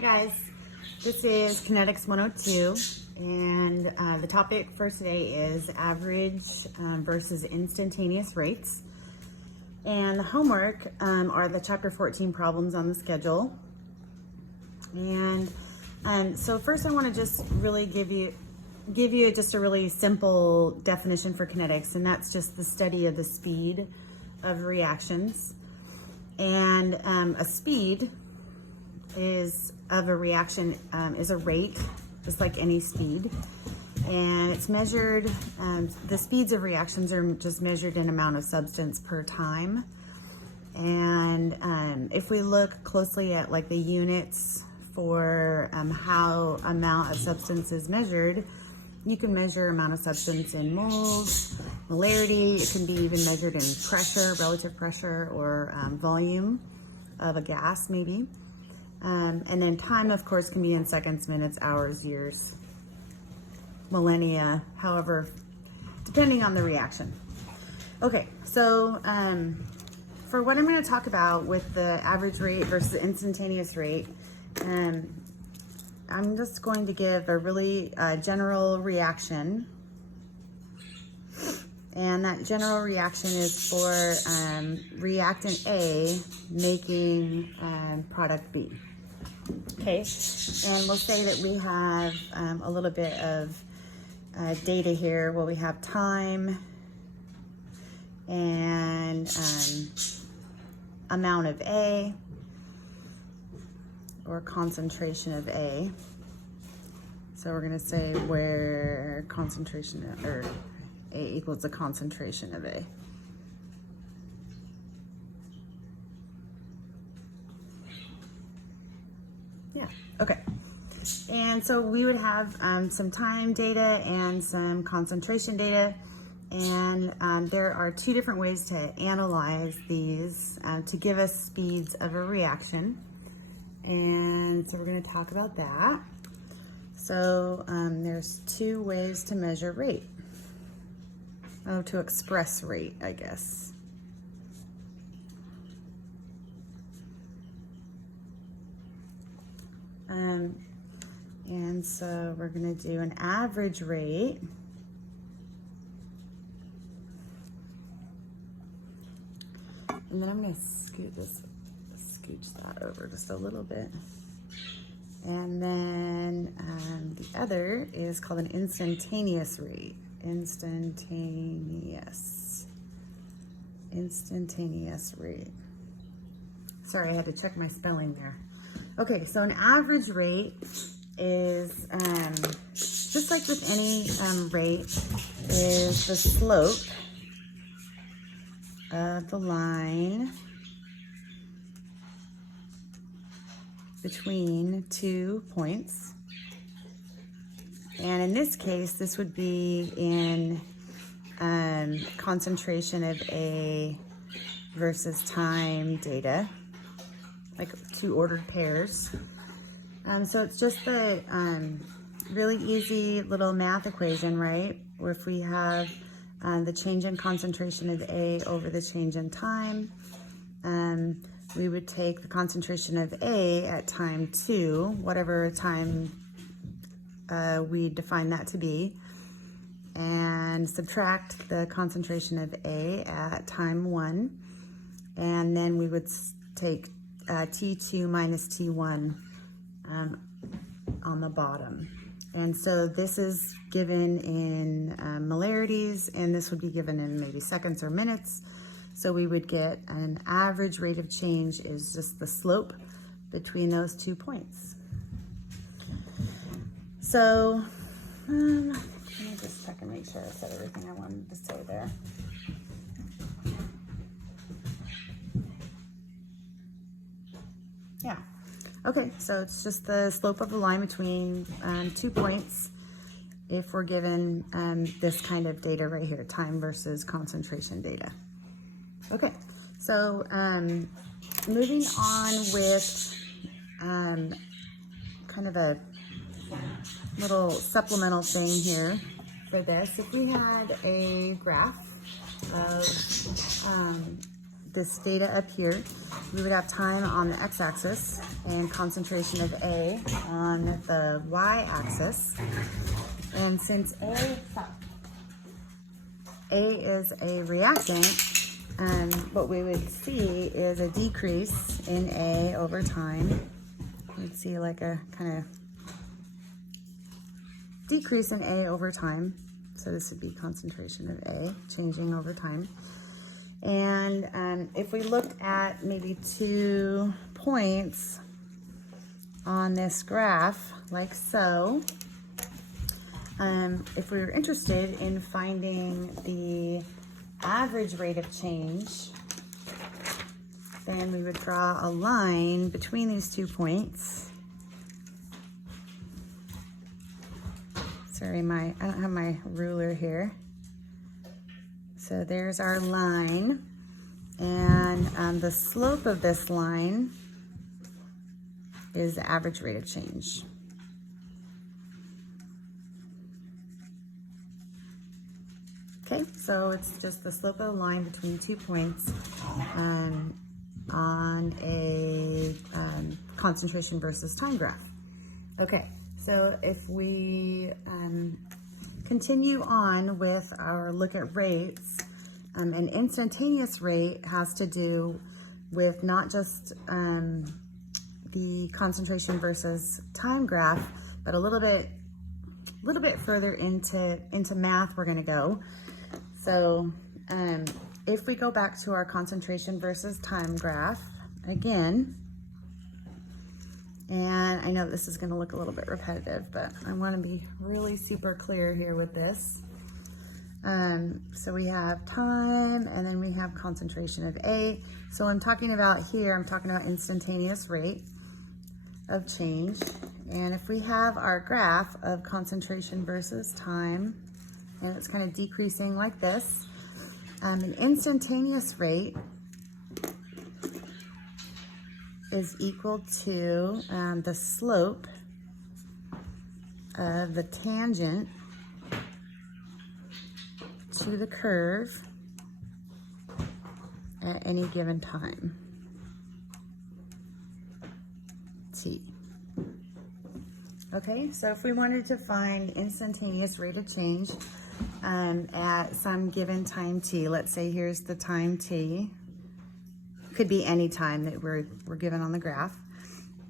Hi guys, this is Kinetics 102 and the topic for today is average versus instantaneous rates. And the homework are the chapter 14 problems on the schedule. And so first I want to just really give you just a really simple definition for kinetics, and that's just the study of the speed of reactions. And a speed of a reaction is a rate, just like any speed, and it's measured, the speeds of reactions are just measured in amount of substance per time. And if we look closely at like the units for how amount of substance is measured, you can measure amount of substance in moles, molarity. It can be even measured in pressure, relative pressure, or volume of a gas maybe. And then time, of course, can be in seconds, minutes, hours, years, millennia, however, depending on the reaction. Okay, so for what I'm going to talk about with the average rate versus instantaneous rate, I'm just going to give a really general reaction. And that general reaction is for reactant A making product B. Okay, and we'll say that we have a little bit of data here. Well, we have time and amount of A, or concentration of A. So we're going to say where concentration, or A equals the concentration of A. Yeah, okay. And so we would have some time data and some concentration data. And there are two different ways to analyze these to give us speeds of a reaction. And so we're going to talk about that. So there's two ways to measure rate. Oh, to express rate, I guess. And so we're going to do an average rate. And then I'm going to scooch that over just a little bit. And then the other is called an instantaneous rate. Instantaneous rate. Sorry, I had to check my spelling there. Okay, so an average rate is, just like with any rate, is the slope of the line between 2 points. And in this case, this would be in concentration of A versus time data, like two ordered pairs. So it's just the really easy little math equation, right? Where if we have the change in concentration of A over the change in time, we would take the concentration of A at time 2, whatever time we define that to be, and subtract the concentration of A at time 1, and then we would take T2 minus T1 on the bottom. And so this is given in molarities, and this would be given in maybe seconds or minutes. So we would get an average rate of change is just the slope between those 2 points. So let me just check and make sure I said everything I wanted to say there. Yeah. Okay, so it's just the slope of the line between 2 points if we're given this kind of data right here, time versus concentration data. Okay, so moving on with kind of a little supplemental thing here for this. If we had a graph of this data up here, we would have time on the x-axis and concentration of A on the y-axis. And since A is a reactant, what we would see is a decrease in A over time. We'd see like a kind of decrease in A over time. So this would be concentration of A changing over time. And if we looked at maybe 2 points on this graph, like so, if we were interested in finding the average rate of change, then we would draw a line between these 2 points. Sorry, I don't have my ruler here. So there's our line, and the slope of this line is the average rate of change. Okay, so it's just the slope of the line between 2 points on a concentration versus time graph. Okay, so if we continue on with our look at rates, an instantaneous rate has to do with not just the concentration versus time graph, but a little bit further into math we're going to go. So if we go back to our concentration versus time graph again, and I know this is going to look a little bit repetitive, but I want to be really super clear here with this. So we have time, and then we have concentration of A. So I'm talking about here, I'm talking about instantaneous rate of change. And if we have our graph of concentration versus time, and it's kind of decreasing like this, an instantaneous rate is equal to the slope of the tangent to the curve at any given time, t. Okay, so if we wanted to find instantaneous rate of change at some given time t, let's say here's the time t, could be any time that we're given on the graph,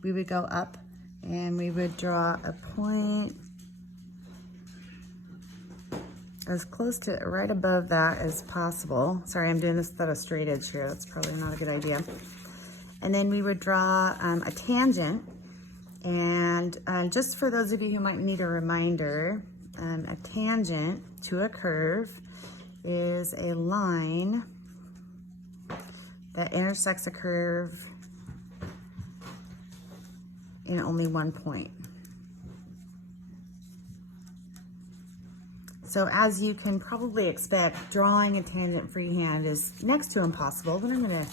we would go up and we would draw a point as close to right above that as possible. Sorry, I'm doing this without a straight edge here. That's probably not a good idea. And then we would draw a tangent. And just for those of you who might need a reminder, a tangent to a curve is a line that intersects a curve in only one point. So as you can probably expect, drawing a tangent freehand is next to impossible, but I'm going to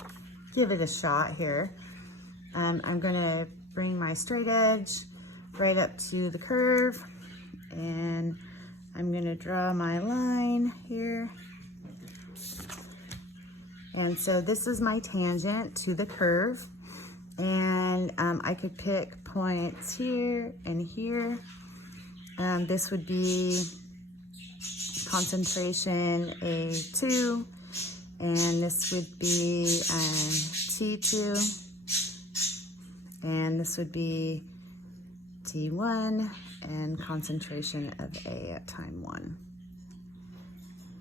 give it a shot here. I'm going to bring my straight edge right up to the curve, and I'm going to draw my line here. And so this is my tangent to the curve, and I could pick points here and here. This would be concentration A2, and this would be T2, and this would be T1, and concentration of A at time 1.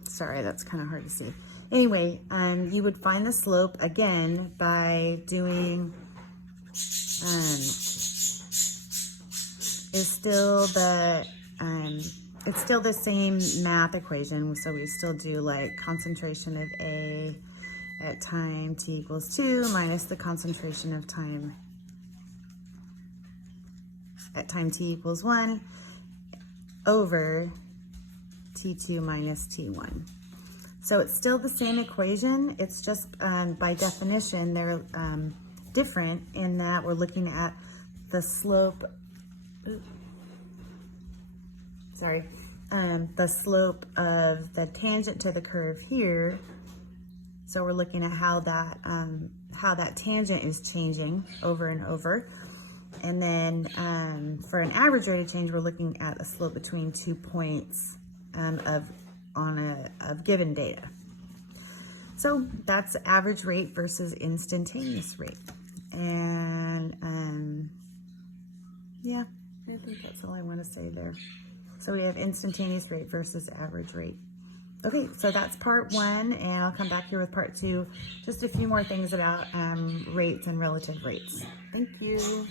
Sorry, that's kind of hard to see. Anyway, you would find the slope again by doing, it's still the same math equation. So we still do like concentration of A at time t equals 2 minus the concentration of time at time t equals 1 over T2 minus T1. So it's still the same equation. It's just by definition, they're different in that we're looking at the slope, the slope of the tangent to the curve here So we're looking at how that tangent is changing over and over. And then for an average rate of change, we're looking at a slope between 2 points of given data. So that's average rate versus instantaneous rate. And yeah, I think that's all I want to say there. So we have instantaneous rate versus average rate. Okay, so that's part 1, and I'll come back here with part 2. Just a few more things about rates and relative rates. Thank you.